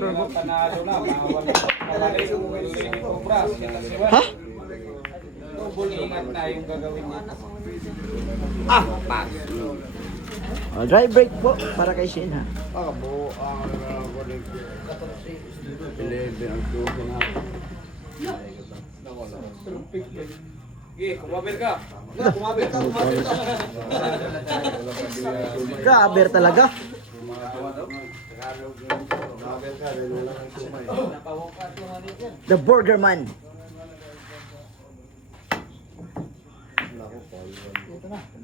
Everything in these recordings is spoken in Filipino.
Panalo na, mawali yung Cobra. Ha? Double ingat na yung gagawin niya. Ah, pass. Oh, dry break po para kay Shane ha. Buo ang 11 ang tubo na. Sige, kumabir ka. Grabe talaga. The Burger Man.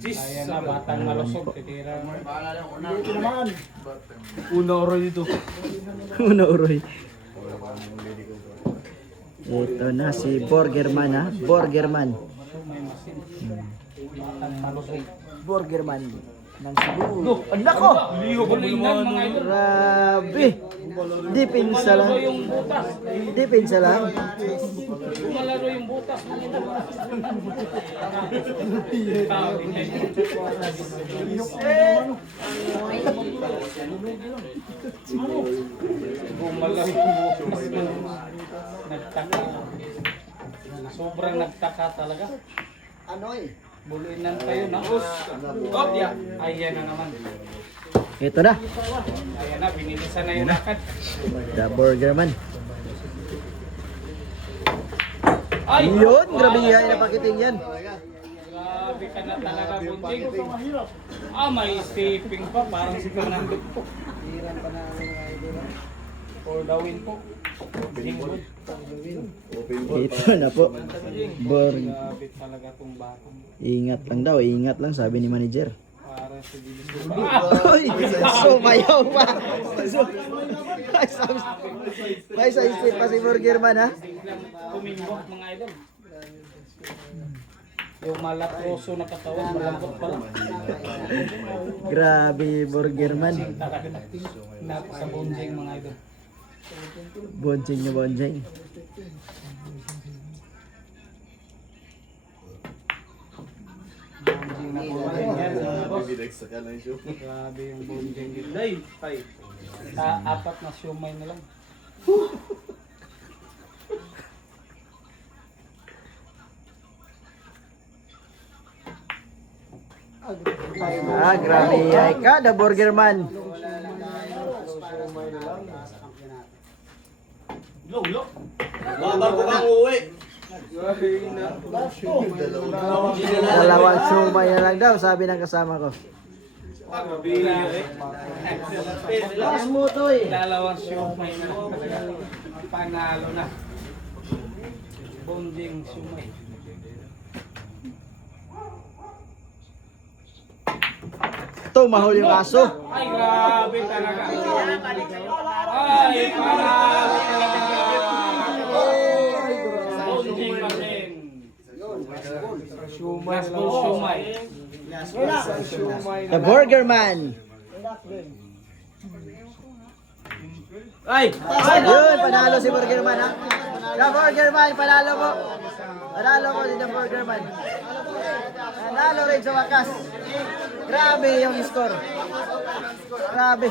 Ayan na, batang malusog. Titira. Uno uroy. Ito na si Burger Man ha. Burger Man. Batang malusog. Burger Man ng Cebu. Ang lako! Bulinan mga idol. Grabe. Depensa lang. Malaro yung butas. Depensa lang. Malaro yung butas. Mga idol. Gumalaw yung butas. Nagtaka. Sobrang nagtaka talaga. Ano eh? Bulinan kayo na. Ayan na naman. Ito na. Ayan na, binilisan na yung lakad. The Burger Man. Ay! Yun, grabe yan. Napakiting yan. Grabe ka na talaga, Bunjing. May stepping pa. Parang si Fernando po. For the win po. Jingwood. Ito na po. Burger. Grabe talaga tong batang. Ingat lang daw. Ingat lang sabi ni manager. Para si Bilis. Uy! Sumayaw pa! May sa isip pa si Burger Man ha? Biglang tumimbok mga idol. Yung malatroso na katawan, malambot pala. Grabe Burger Man. Sa Bunjing mga idol. Bonjing na bonjing. Bunjing na Bunjing yan. Grabe yung Bunjing dito. Apat na siomay na lang. Ah, grabe ay ka, the Burger Man. Bago kang uwi. Dalawang sumay na lang daw, sabi ng kasama ko. Taas mo to eh. Dalawang siomay na lang talaga. Panalo na. Bunjing siomay. Ito, mahol yung aso. Ay, grabe talaga. Ay, panalo talaga. Bunjing pa rin. Siomay. The Burger Man. Ay! Yun, panalo si Burger Man ha. The Burger Man, panalo po. Panalo po si The Burger Man. Panalo rin sa wakas. Grabe yung score. Grabe.